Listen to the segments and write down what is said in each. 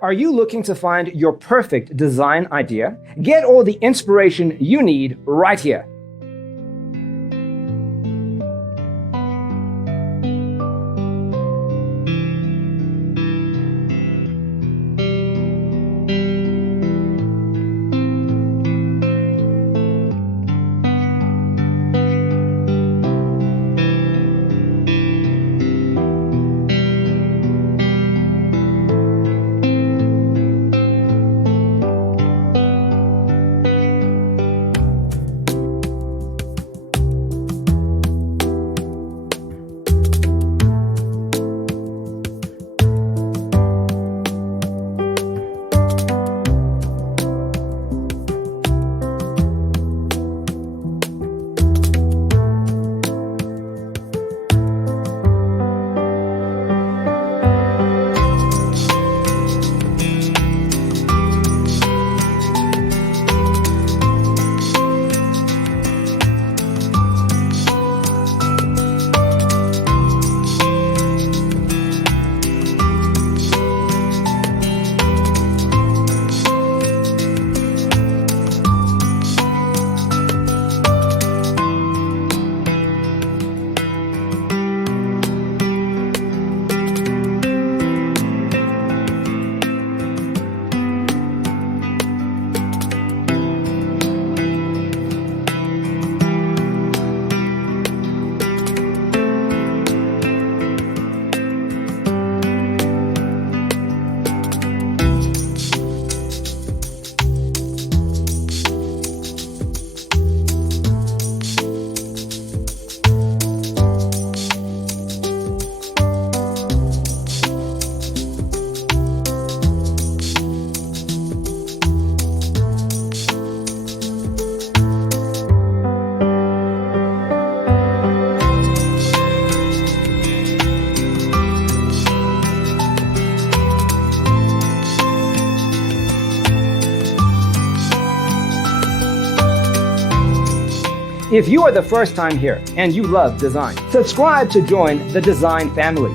Are you looking to find your perfect design idea? Get all the inspiration you need right here. If you are the first time here and you love design, subscribe to join the design family.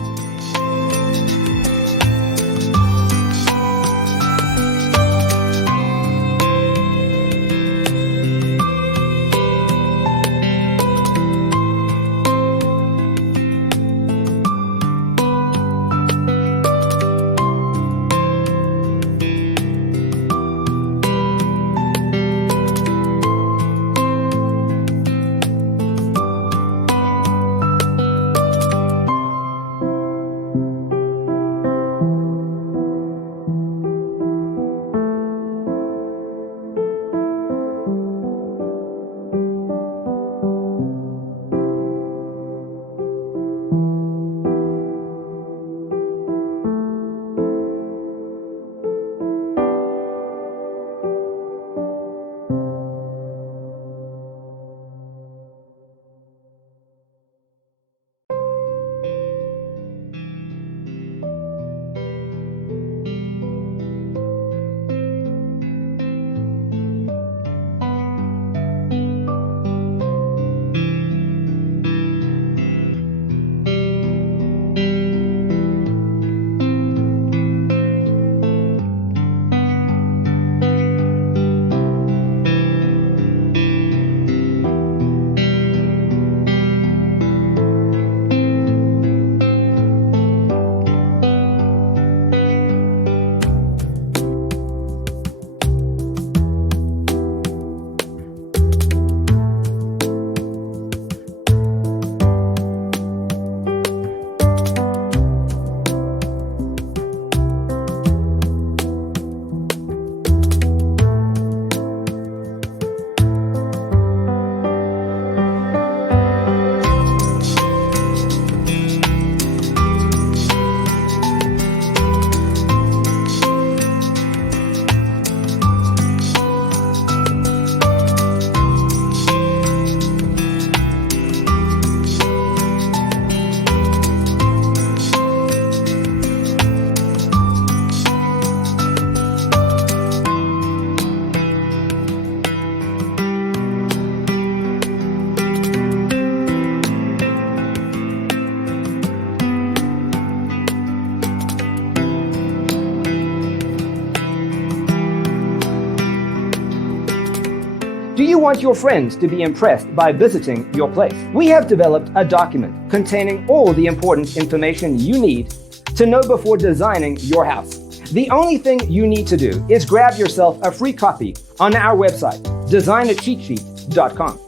Do you want your friends to be impressed by visiting your place? We have developed a document containing all the important information you need to know before designing your house. The only thing you need to do is grab yourself a free copy on our website, designercheatsheet.com.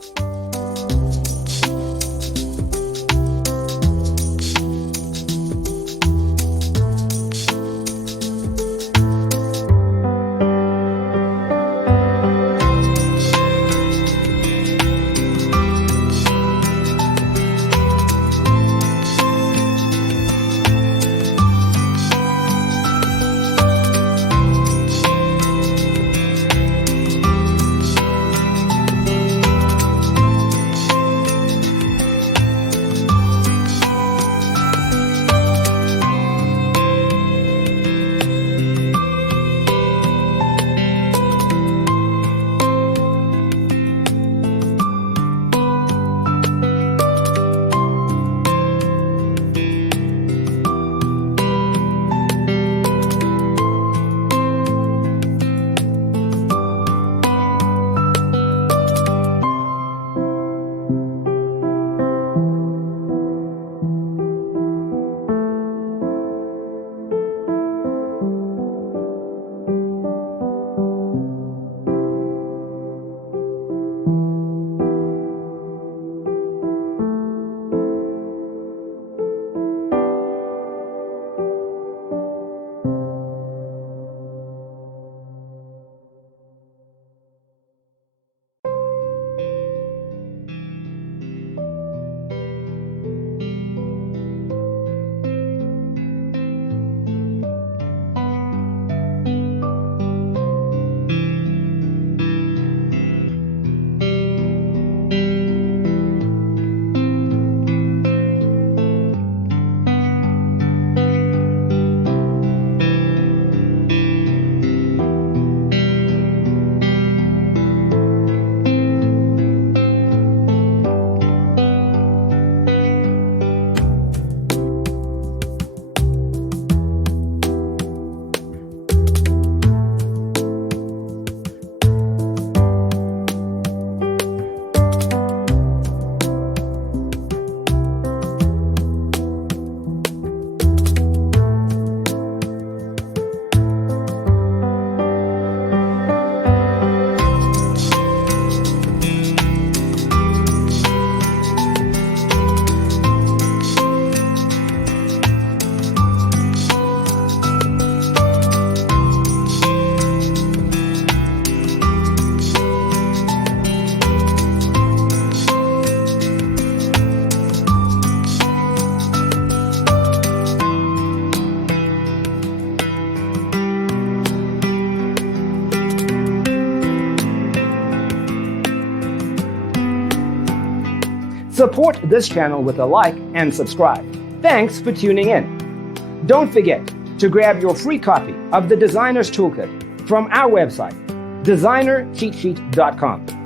Support this channel with a like and subscribe. Thanks for tuning in. Don't forget to grab your free copy of the Designer's Toolkit from our website, designercheatsheet.com.